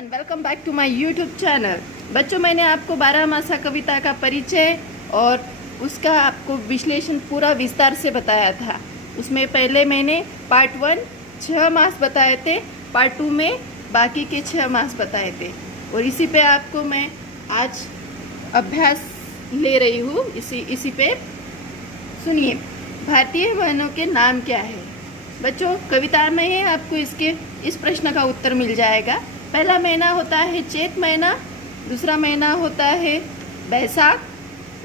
Everyone, welcome back to my YouTube channel. बच्चों, मैंने आपको 12 मासा कविता का परिचय और उसका आपको विश्लेषण पूरा विस्तार से बताया था। उसमें पहले मैंने पार्ट 1 6 मास बताए थे, पार्ट 2 में बाकी के 6 मास बताए थे और इसी पे आपको मैं आज अभ्यास ले रही हूँ। इसी पे सुनिए, भारतीय महीनों के नाम क्या है। बच्चों, कविता में ही आपको इस प्रश्न का उत्तर मिल जाएगा। पहला महीना होता है चैत महीना, दूसरा महीना होता है बैसाख,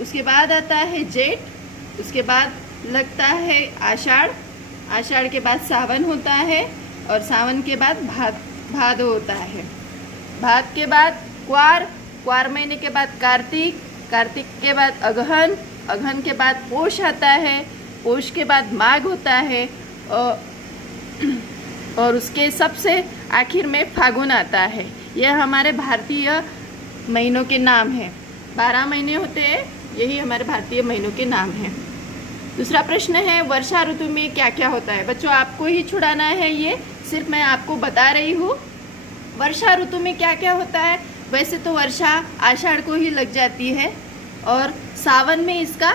उसके बाद आता है जेठ, उसके बाद लगता है आषाढ़, आषाढ़ के बाद सावन होता है और सावन के बाद भादो होता है, भाद के बाद क्वार, क्वार महीने के बाद कार्तिक, कार्तिक के बाद अगहन, अगहन के बाद पोष आता है, पोष के बाद माघ होता है और उसके सबसे आखिर में फागुन आता है। यह हमारे भारतीय महीनों के नाम हैं। 12 महीने होते हैं, यही हमारे भारतीय महीनों के नाम हैं। दूसरा प्रश्न है, वर्षा ऋतु में क्या क्या होता है। बच्चों, आपको ही छुड़ाना है, ये सिर्फ मैं आपको बता रही हूँ। वर्षा ऋतु में क्या क्या होता है। वैसे तो वर्षा आषाढ़ को ही लग जाती है और सावन में इसका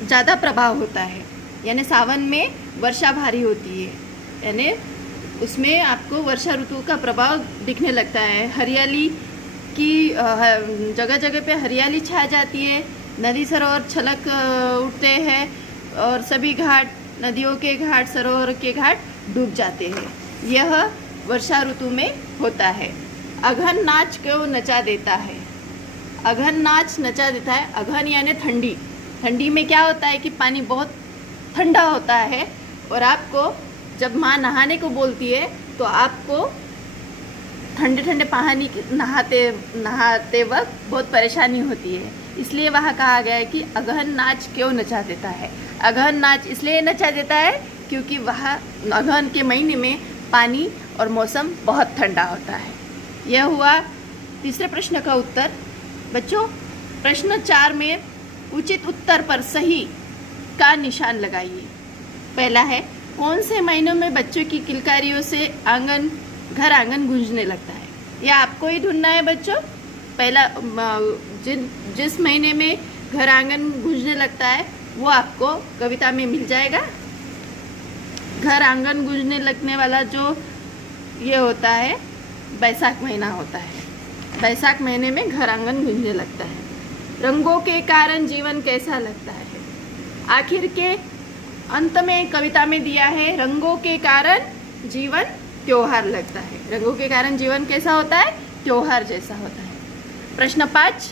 ज़्यादा प्रभाव होता है, यानी सावन में वर्षा भारी होती है, यानी उसमें आपको वर्षा ऋतु का प्रभाव दिखने लगता है। हरियाली की जगह जगह पे हरियाली छा जाती है, नदी सरोवर छलक उठते हैं और सभी घाट, नदियों के घाट, सरोवर के घाट डूब जाते हैं। यह वर्षा ऋतु में होता है। अगहन नाच क्यों नचा देता है। अगहन नाच नचा देता है। अगहन यानी ठंडी, ठंडी में क्या होता है कि पानी बहुत ठंडा होता है और आपको जब माँ नहाने को बोलती है तो आपको ठंडे ठंडे पानी नहाते वक्त बहुत परेशानी होती है। इसलिए वहाँ कहा गया है कि अगहन नाच क्यों नचा देता है। अगहन नाच इसलिए नचा देता है क्योंकि वह अगहन के महीने में पानी और मौसम बहुत ठंडा होता है। यह हुआ तीसरे प्रश्न का उत्तर। बच्चों, प्रश्न 4 में उचित उत्तर पर सही का निशान लगाइए। पहला है, कौन से महीनों में बच्चों की किलकारियों से घर आंगन गूंजने लगता है। यह आपको ही ढूंढना है बच्चों। पहला जिस महीने में घर आंगन गूंजने लगता है वो आपको कविता में मिल जाएगा। घर आंगन गूंजने लगने वाला जो ये होता है बैसाख महीना होता है। बैसाख महीने में घर आंगन गूंजने लगता है। रंगों के कारण जीवन कैसा लगता है। आखिर के अंत में कविता में दिया है, रंगों के कारण जीवन त्योहार लगता है। रंगों के कारण जीवन कैसा होता है, त्योहार जैसा होता है। प्रश्न 5,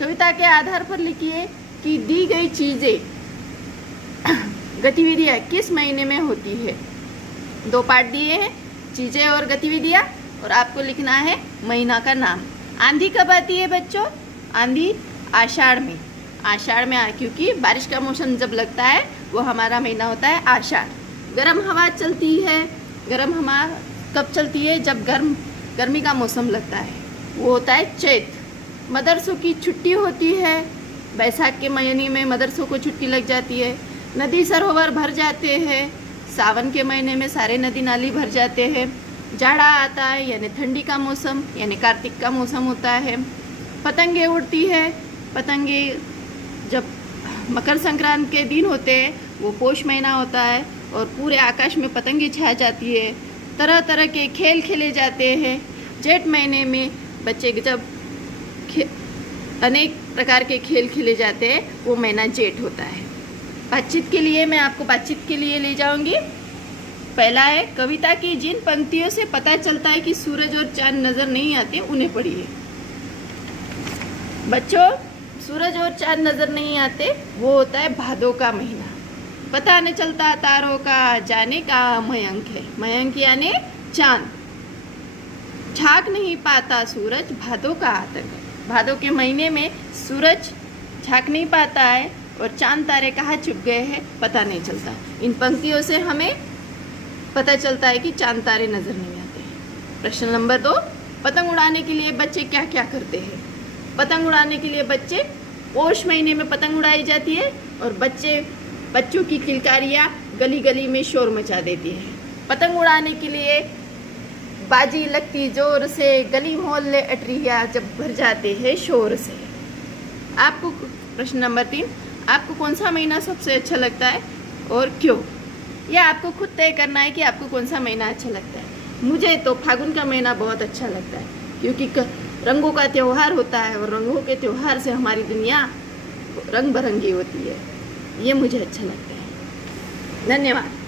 कविता के आधार पर लिखिए कि दी गई चीजें गतिविधियां किस महीने में होती है। 2 पार्ट दिए हैं, चीजें और गतिविधियां, और आपको लिखना है महीना का नाम। आंधी कब आती है बच्चों। आंधी आषाढ़ में, क्योंकि बारिश का मौसम जब लगता है वो हमारा महीना होता है आषाढ़। गर्म हवा चलती है। गर्म हवा कब चलती है, जब गर्मी का मौसम लगता है, वो होता है चैत। मदरसों की छुट्टी होती है। बैसाख के महीने में मदरसों को छुट्टी लग जाती है। नदी सरोवर भर जाते हैं। सावन के महीने में सारे नदी नाली भर जाते हैं। जाड़ा आता है, यानी ठंडी का मौसम, यानी कार्तिक का मौसम होता है। पतंगे उड़ती है। पतंगे जब मकर संक्रांति के दिन होते हैं वो पोष महीना होता है और पूरे आकाश में पतंगे छा जाती है। तरह तरह के खेल खेले जाते हैं। जेठ महीने में बच्चे जब अनेक प्रकार के खेल खेले जाते हैं वो महीना जेठ होता है। बातचीत के लिए मैं आपको बातचीत के लिए ले जाऊंगी। पहला है, कविता की जिन पंक्तियों से पता चलता है कि सूरज और चांद नजर नहीं आते उन्हें पढ़िए। बच्चों, सूरज और चांद नजर नहीं आते वो होता है भादो का महीना। पता न चलता तारों का, जाने का मयंक है। मयंक यानी चांद। झांक नहीं पाता सूरज, भादो का आतंक। भादो के महीने में सूरज झांक नहीं पाता है और चांद तारे कहाँ छुप गए हैं पता नहीं चलता। इन पंक्तियों से हमें पता चलता है कि चांद तारे नजर नहीं आते। प्रश्न नंबर 2, पतंग उड़ाने के लिए बच्चे क्या क्या करते हैं। पतंग उड़ाने के लिए बच्चे, पोष महीने में पतंग उड़ाई जाती है और बच्चों की किलकारियाँ गली गली में शोर मचा देती है। पतंग उड़ाने के लिए बाजी लगती जोर से, गली मोहल्ले अटरिया जब भर जाते हैं शोर से। आपको प्रश्न नंबर 3, आपको कौन सा महीना सबसे अच्छा लगता है और क्यों? यह आपको खुद तय करना है कि आपको कौन सा महीना अच्छा लगता है। मुझे तो फागुन का महीना बहुत अच्छा लगता है, क्योंकि रंगों का त्यौहार होता है और रंगों के त्यौहार से हमारी दुनिया रंग बिरंगी होती है। ये मुझे अच्छा लगता है। धन्यवाद।